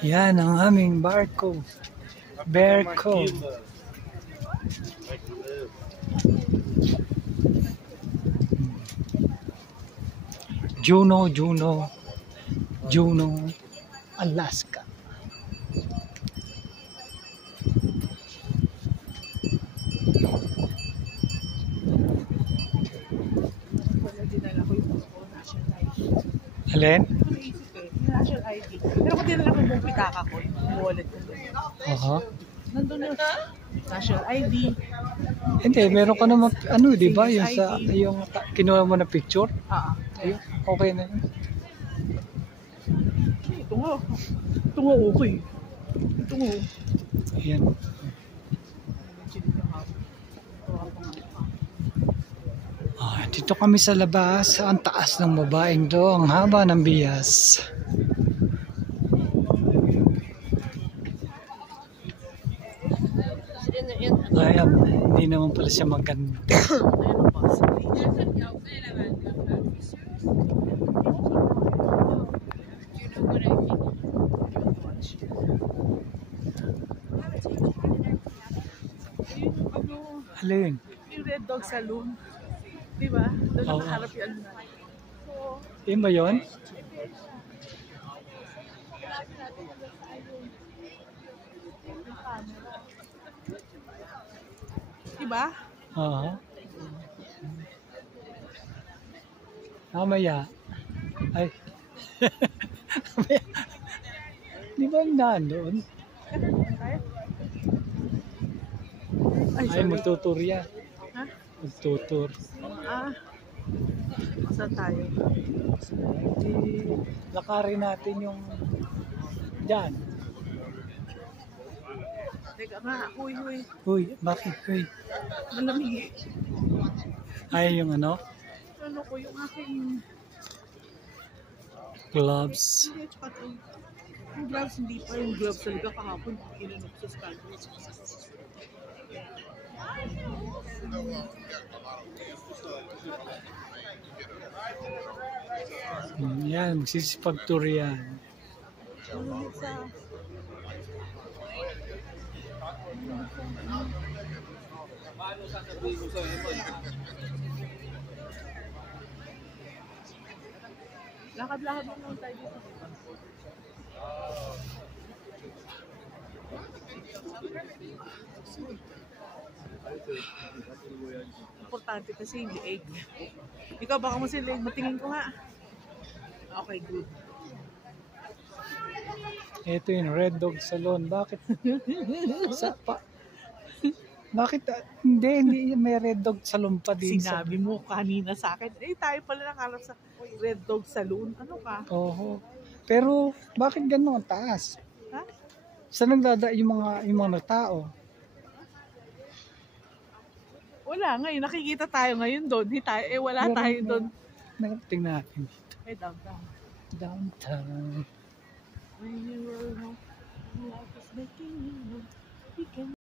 Yan ang aming barko. Berko. Juno, Alaska. Alin? National ID. Pero kung dinala ko yung pitaka ko, yung wallet ko doon. Nandun yung national ID. Hindi, meron ka naman, ano, di ba? Yung sa, yung kinuha mo na picture? Ayun, okay na yun. Ito nga. Ito nga okay. Ito nga. Ayan. Dito kami sa labas, ang taas ng babaeng do, ang haba ng bias. Ay, hindi naman pala siya maganda. Alin? Yung Red Dog Saloon. Diba? Doon ang harap yung ano. Yun ba yun? Diba? Oo. Mamaya. Ay. Di ba nandun? Ay, magtutur yan. Ha? Magtutur. Saan tayo? Lakarin natin yung dyan. Teka nga, huy. Uy, bakit? Uy. Malamig. Ay, yung ano? Ano ko, yung aking... Gloves. Hindi, tsaka yung gloves, hindi pa. Yung gloves talaga kahapon. Kinanok sa scandals. Yan, magsisipag-tour yan. Lakad-lakad mo naman tayo dito. Importante kasi yung egg. Ikaw baka mo sila egg. Matingin ko nga. Okay, good. Ito yung Red Dog Salon. Bakit? Bakit? Hindi may Red Dog Salon pa din. Sinabi mo kanina sa akin, tayo pala nakalap sa Red Dog Saloon. Ano ka? Oo. Pero bakit gano'n ang taas? Ha? Saan nagdada yung mga tao? Wala ngayon. Nakikita tayo ngayon doon. Wala tayo doon. Tingnan natin dito. Downtown. Downtown. When you were home, life was making you